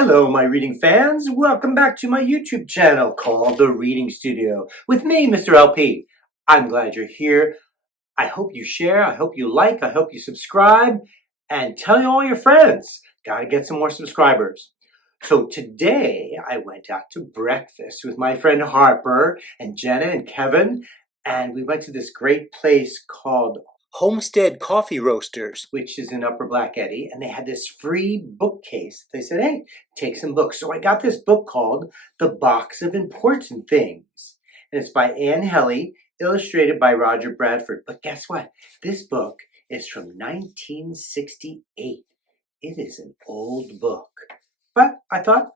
Hello, my reading fans. Welcome back to my YouTube channel called The Reading Studio with me, Mr. LP. I'm glad you're here. I hope you share, I hope you like, I hope you subscribe, and tell all your friends. Gotta get some more subscribers. So today I went out to breakfast with my friend Harper and Jenna and Kevin, and we went to this great place called Homestead Coffee Roasters, which is in Upper Black Eddy, and they had this free bookcase. They said, hey, take some books. So I got this book called The Box of Important Things, and it's by Ann Hellie, illustrated by Roger Bradford. But guess what? This book is from 1968. It is an old book, but I thought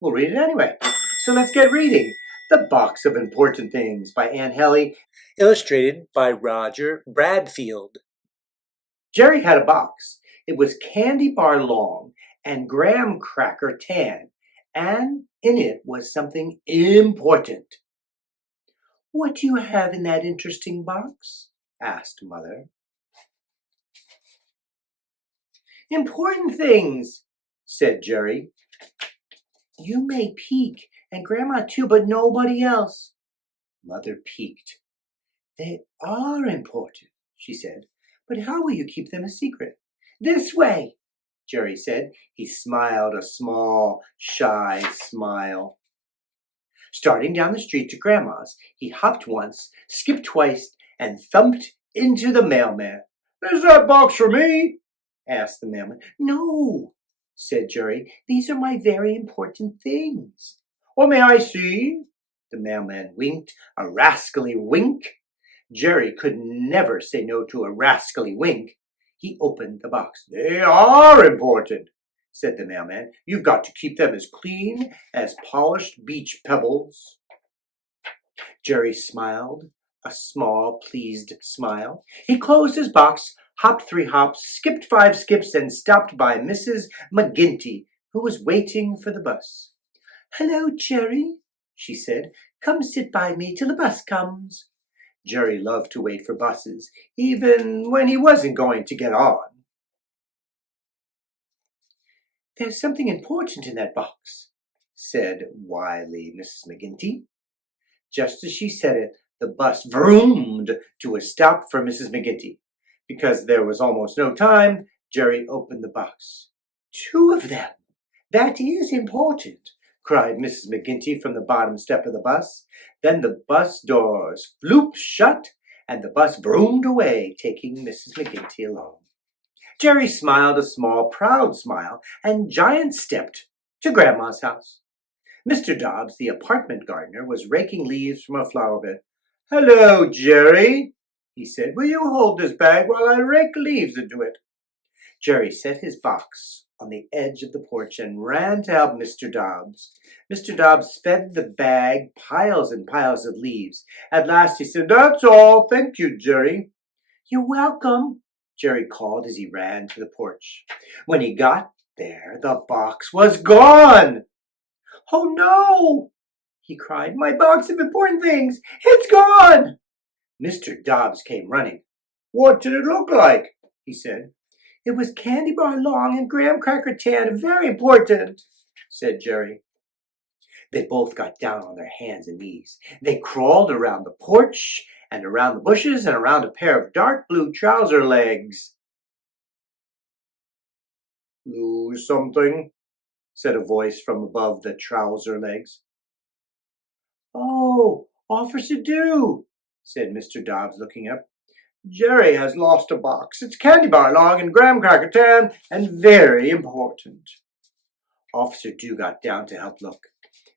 we'll read it anyway. So let's get reading. The Box of Important Things by Ann Hellie, illustrated by Roger Bradfield. Jerry had a box. It was candy bar long and graham cracker tan, and in it was something important. What do you have in that interesting box? Asked Mother. Important things, said Jerry. You may peek, and Grandma too, but nobody else. Mother peeked. They are important, she said, but how will you keep them a secret? This way, Jerry said. He smiled a small, shy smile. Starting down the street to Grandma's, he hopped once, skipped twice, and thumped into the mailman. Is that box for me? Asked the mailman. No, said Jerry. These are my very important things. Well, may I see? The mailman winked a rascally wink. Jerry could never say no to a rascally wink. He opened the box. They are important, said the mailman. You've got to keep them as clean as polished beach pebbles. Jerry smiled, a small, pleased smile. He closed his box, hopped 3 hops, skipped 5 skips, and stopped by Mrs. McGinty, who was waiting for the bus. Hello, Jerry, she said. Come sit by me till the bus comes. Jerry loved to wait for buses, even when he wasn't going to get on. There's something important in that box, said wily Mrs. McGinty. Just as she said it, the bus vroomed to a stop for Mrs. McGinty. Because there was almost no time, Jerry opened the box. 2 of them! That is important, cried Mrs. McGinty from the bottom step of the bus. Then the bus doors flooped shut, and the bus broomed away, taking Mrs. McGinty along. Jerry smiled a small, proud smile, and giant-stepped to Grandma's house. Mr. Dobbs, the apartment gardener, was raking leaves from a flower bed. Hello, Jerry, he said. Will you hold this bag while I rake leaves into it? Jerry set his box on the edge of the porch and ran to help Mr. Dobbs. Mr. Dobbs fed the bag piles and piles of leaves. At last he said, That's all. Thank you, Jerry. You're welcome, Jerry called as he ran to the porch. When he got there, the box was gone. Oh, no, he cried. My box of important things. It's gone. Mr. Dobbs came running. What did it look like? He said. It was candy bar long and graham cracker tan, very important, said Jerry. They both got down on their hands and knees. They crawled around the porch and around the bushes and around a pair of dark blue trouser legs. Lose something? Said a voice from above the trouser legs. Oh, Officer Dew, said Mr. Dobbs, looking up. Jerry has lost a box. It's candy bar long and graham cracker tan and very important. Officer Dew got down to help look.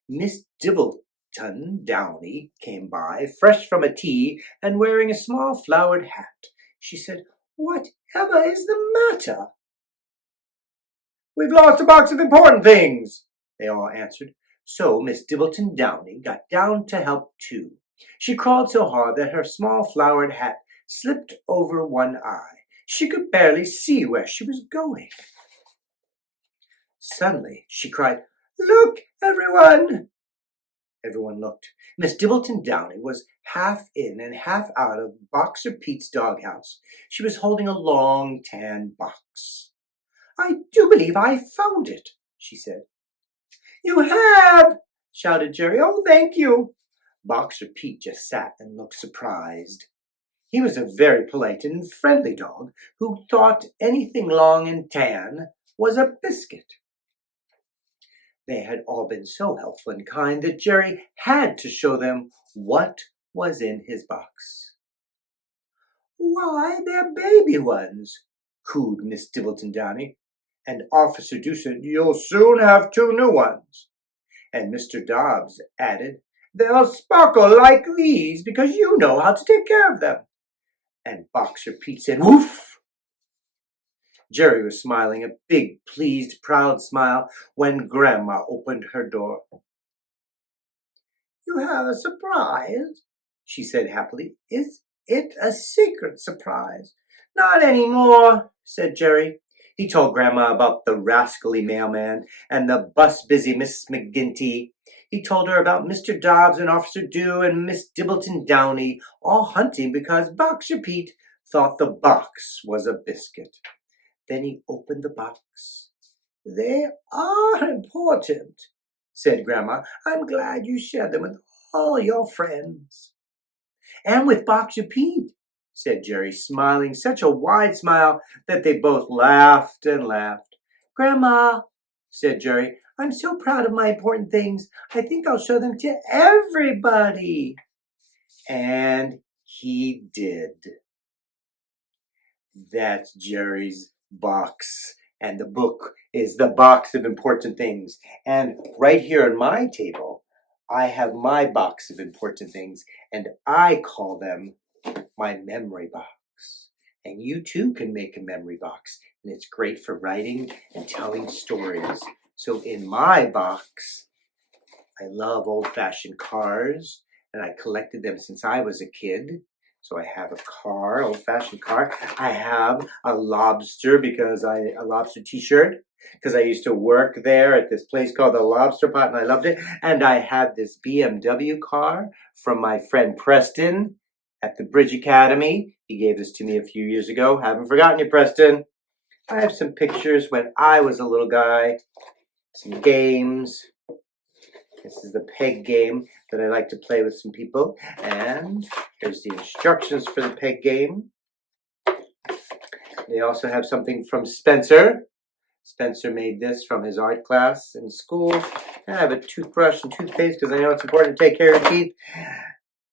Miss Dibbleton Downey came by, fresh from a tea and wearing a small flowered hat. She said, Whatever is the matter? We've lost a box of important things, they all answered. So Miss Dibbleton Downey got down to help too. She crawled so hard that her small flowered hat slipped over one eye. She could barely see where she was going. Suddenly she cried, Look, everyone! Everyone looked. Miss Dibbleton Downey was half in and half out of Boxer Pete's doghouse. She was holding a long tan box. I do believe I found it, she said. "You have!" shouted Jerry. "Oh, thank you." Boxer Pete just sat and looked surprised. He was a very polite and friendly dog who thought anything long and tan was a biscuit. They had all been so helpful and kind that Jerry had to show them what was in his box. "Why, they're baby ones," cooed Miss Dibbleton Downy. And Officer Dew said, "You'll soon have 2 new ones." And Mr. Dobbs added, "They'll sparkle like these because you know how to take care of them." And Boxer Pete said, "Woof." Jerry was smiling a big, pleased, proud smile when Grandma opened her door. "You have a surprise," she said happily. "Is it a secret surprise?" "Not any more," said Jerry. He told Grandma about the rascally mailman and the bus-busy Miss McGinty. He told her about Mr. Dobbs and Officer Dew and Miss Dibbleton Downy, all hunting because Boxer Pete thought the box was a biscuit. Then he opened the box. "They are important," said Grandma. "I'm glad you shared them with all your friends." "And with Boxer Pete," said Jerry, smiling such a wide smile that they both laughed and laughed. "Grandma," said Jerry, "I'm so proud of my important things. I think I'll show them to everybody." And he did. That's Jerry's box. And the book is The Box of Important Things. And right here on my table, I have my box of important things, and I call them my memory box. And you too can make a memory box, and it's great for writing and telling stories. So in my box, I love old-fashioned cars, and I collected them since I was a kid. So I have a car, old-fashioned car. I have a lobster a lobster t-shirt because I used to work there at this place called the Lobster Pot and I loved it. And I have this BMW car from my friend Preston at the Bridge Academy. He gave this to me a few years ago. Haven't forgotten you, Preston. I have some pictures when I was a little guy, some games. This is the peg game that I like to play with some people. And here's the instructions for the peg game. They also have something from Spencer. Spencer made this from his art class in school. And I have a toothbrush and toothpaste because I know it's important to take care of your teeth.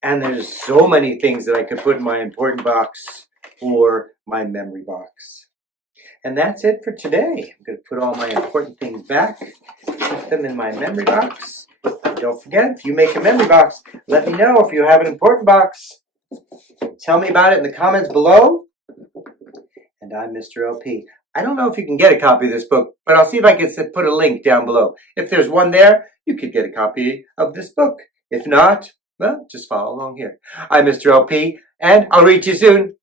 And there's so many things that I could put in my important box or my memory box. And that's it for today. I'm going to put all my important things back, put them in my memory box. And don't forget, if you make a memory box, let me know if you have an important box. Tell me about it in the comments below. And I'm Mr. LP. I don't know if you can get a copy of this book, but I'll see if I can put a link down below. If there's one there, you could get a copy of this book. If not, well, just follow along here. I'm Mr. LP, and I'll read you soon.